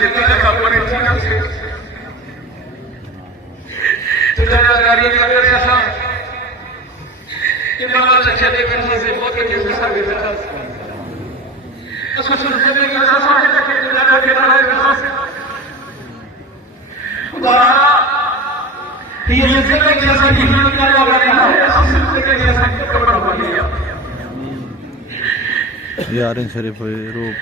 जितने खबर थी से तुझे गाड़ी कर ऐसा कि माला चले करने से बहुत के जैसा भी था उसको शुरू करने की वजह से कि तुझे के रहा है विश्वास खुदा ये जिंदगी जैसा जीवन का लगा रहा है जिंदगी जैसा कपड़ा बन गया यार शरीफ रूप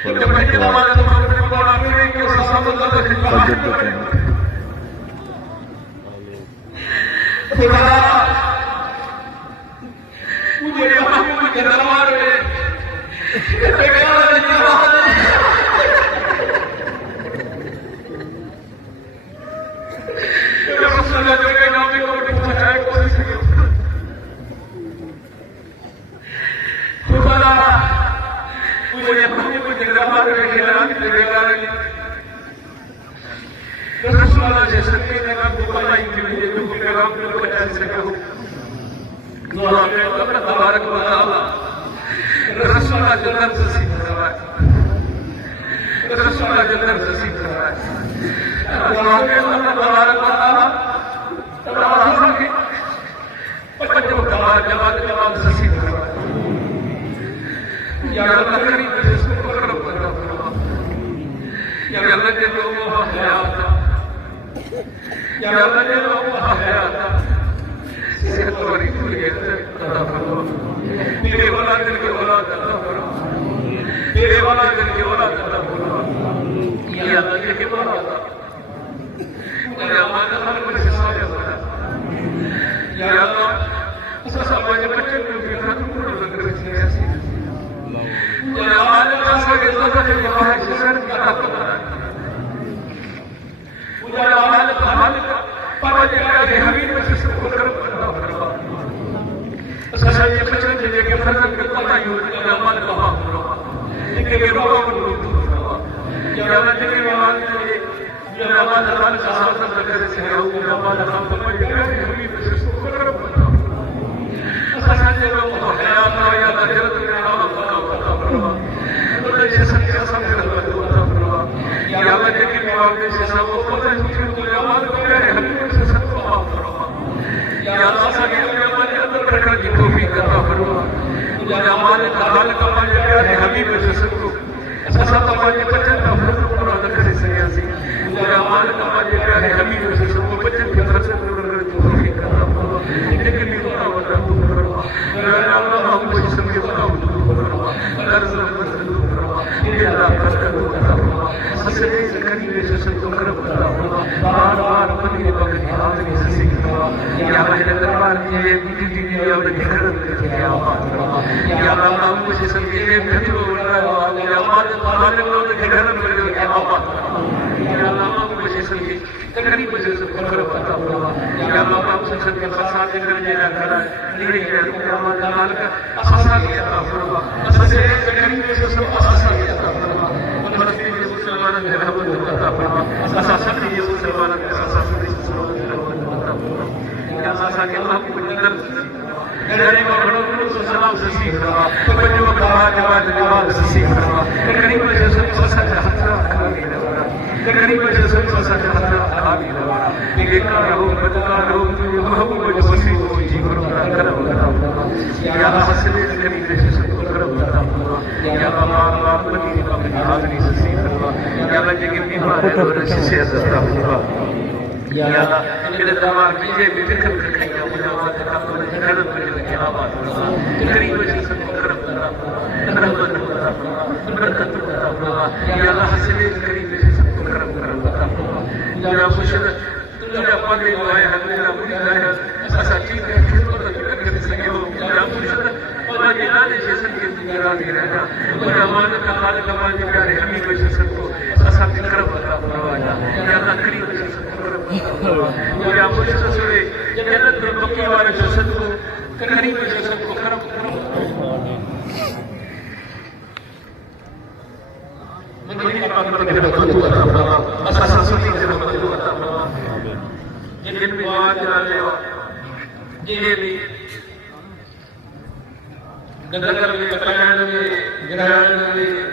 ग्रहण में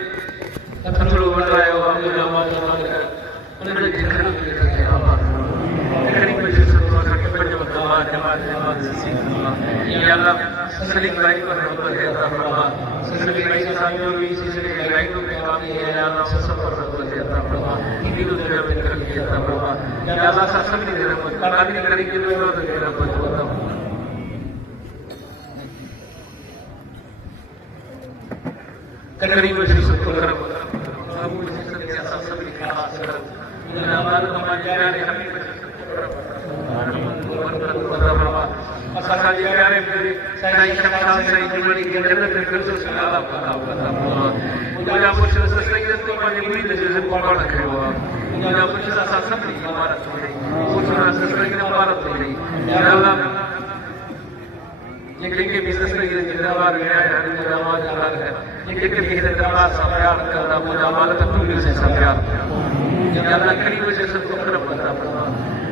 Ya Allah sering baik berbuat ya Allah sering baik sahaja भी sering baik तो कमी है ya Allah सफर berbuat ya Allah ini तो तेरा baker ya Allah ya Allah सत्संग की रहमत कलामी करी के तो तेरा रहमत करीब से शुक्र करो अब मुझे सत्य सत्संग की खास करो हमारे हमारे हमें असांजे प्यारे साईं शमशाद साईं जुमड़ी के जन्नत फिरदौस सुलाला पता मुझा कुछ सत्संग तो माने मुड़ी से पाण कयो मुझा कुछ असां सभई इमारत हुई कुछ सत्संग इमारत हुई या अल्लाह जेके भी सत्संग के दरबार में आया है नमाज अदा है जेके भी दरबार से प्यार करना मुझा मालिक तू से प्यार या अल्लाह करीब से शुक्र पता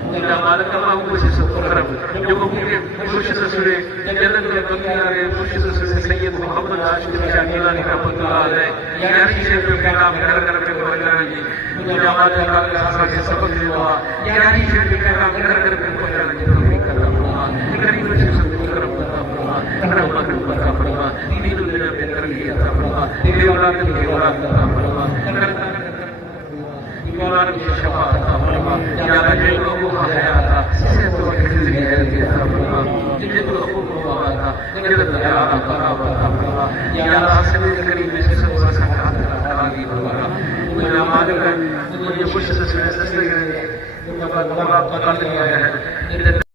या मालिक अल्लाह मुझे शुक्र जो मुझे खुश से सुने जन्नत के बंदे खुश से सुने सैयद मोहम्मद आशिक शाकिरानी रहमतुल्लाह अलैह यारी से पैगाम घर घर पे पहुंचा जी मुझे मालिक अल्लाह के सबक हुआ यारी से पैगाम घर घर पे पहुंचा जी तौफीक अता फरमा करीब से शुक्र पता रहमत पता फरमा दीन दुनिया में कर लिया अता फरमा तेरे औलाद के औलाद अता फरमा औलाद की शफाअत अता फरमा या अल्लाह जो लोगों को हयाता से तो जिंदगी है के अता फरमा जिन्हें तो हुक्म हुआ था जन्नत में आना बराबर अता फरमा या अल्लाह से करीब से सब सकात आगे बढ़ा मुझे मालिक मुझे खुश से सस्ते गए मुझे पता लिया है